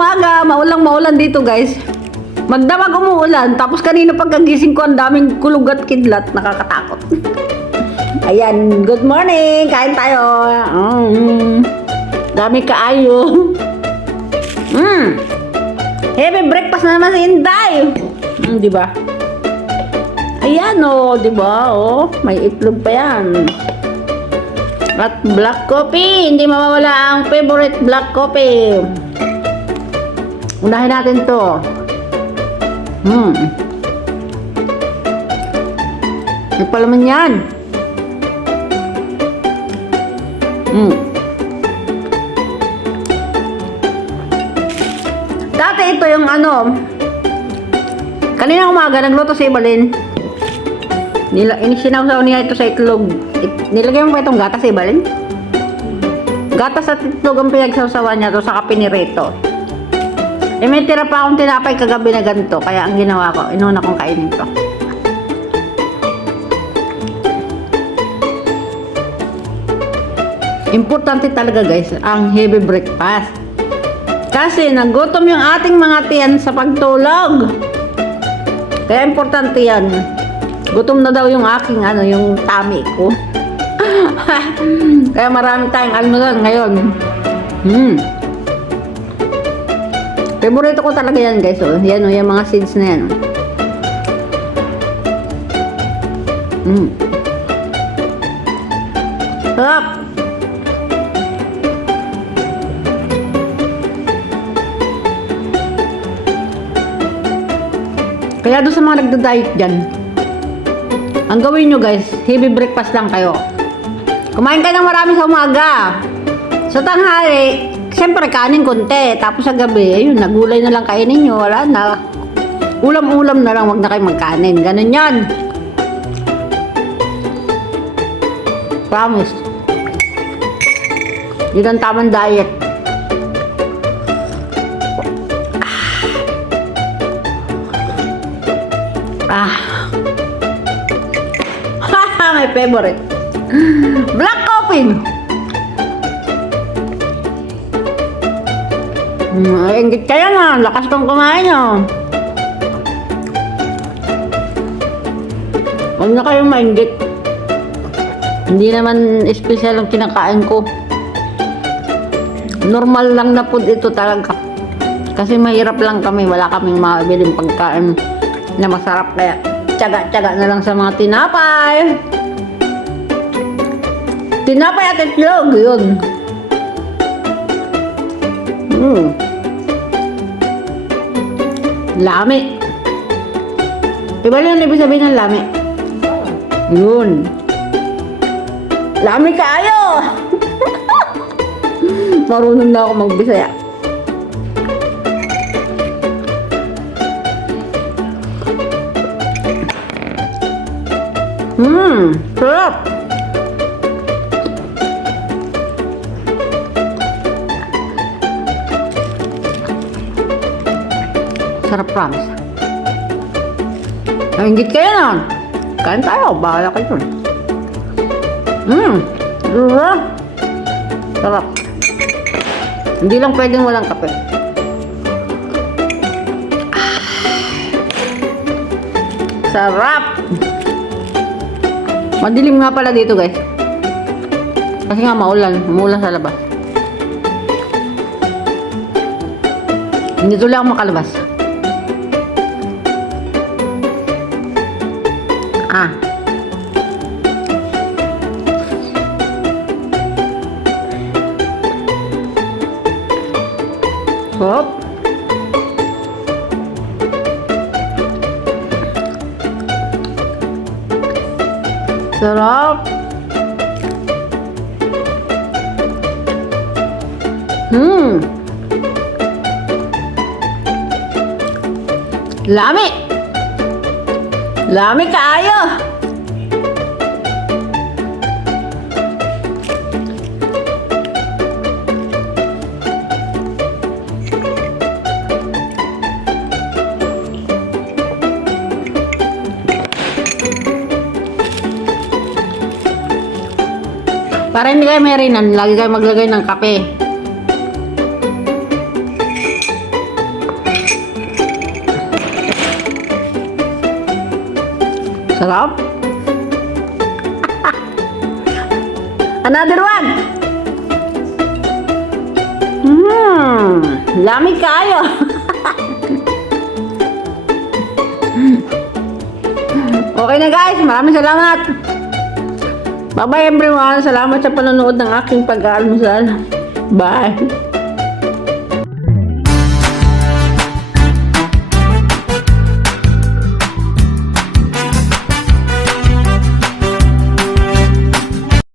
umaga, maulang maulan dito guys. Magdamag umuulan, tapos kanina pagkagising ko, ang daming kulog at kidlat, nakakatakot. Ayan, good morning, kain tayo. Mm, dami kaayo. Mm. Heavy breakfast na naman si Inday. Mm, di ba? Ayan oh, di ba? Oh, may itlog pa yan. At black coffee, hindi mawawala ang favorite black coffee. Unahin natin to. Hmm. Ano pa naman yan? Hmm. Dati ito yung ano, kanina umaga nagluto si Ibalin. Nila, inisinaw niya ito sa itlog. It, nilagay mo ba itong gatas Ibalin? Gatas at itlog ang pinagsawsawan niya to sa kapinirito. Eh may tira pa akong tinapay kagabi na ganito, kaya ang ginawa ko, inuna kong kainin to. Importante talaga guys, ang heavy breakfast. Kasi nagutom yung ating mga tiyan sa pagtulog. Kaya importante yan. Gutom na daw yung aking ano, yung tummy ko. Kaya marami tayong almusal ngayon. Hmm. Favorito ko talaga yan guys. Oh. Yan oh, yung mga seeds na yan. oh. Hmm. Sarap. Kaya doon sa mga nagda-diet dyan, ang gawin nyo guys, heavy breakfast lang kayo. Kumain ka ng marami sa umaga. Sa tanghali, siyempre kanin konti. Tapos sa gabi, ayun, nagulay na lang kainin nyo. Wala na. Ulam-ulam na lang, wag na kayo magkanin. Ganun yan. Promise. Yun ang tamang diet. Ah. Haha, my favorite. Black coffee. Hmm, ingit kaya na. Lakas kang kumain oh. Huwag na kayong maingit. Hindi naman espesyal ang kinakain ko. Normal lang na food ito talaga. Kasi mahirap lang kami. Wala kaming mabiling pagkain na masarap. Kaya tsaga-tsaga na lang sa mga tinapay. Tinapay at itlog. Yun. Mm. Lami. Iba lang ang ibig sabihin ng lami. Yun. Lami kayo! Marunong na ako magbisaya. Mmm, sarap! Sarap promise. Nainggit kayo na. Kain tayo, bahala kayo. Mmm, sarap. Sarap. Hindi lang pwedeng walang kape. Ah. Sarap! Madilim nga pala dito guys. Kasi nga maulan. Umulan sa labas. Hindi tuloy ako makalabas. Ah. Hop. Sarap. Hmm. Lami. Lami kaayo. Para hindi kayo merinan, lagi kayo maglagay ng kape. Sarap. Another one. Hmm, lamig kayo. okay na guys, maraming salamat. Bye-bye everyone. Salamat sa panonood ng aking pag-aalmusal. Bye.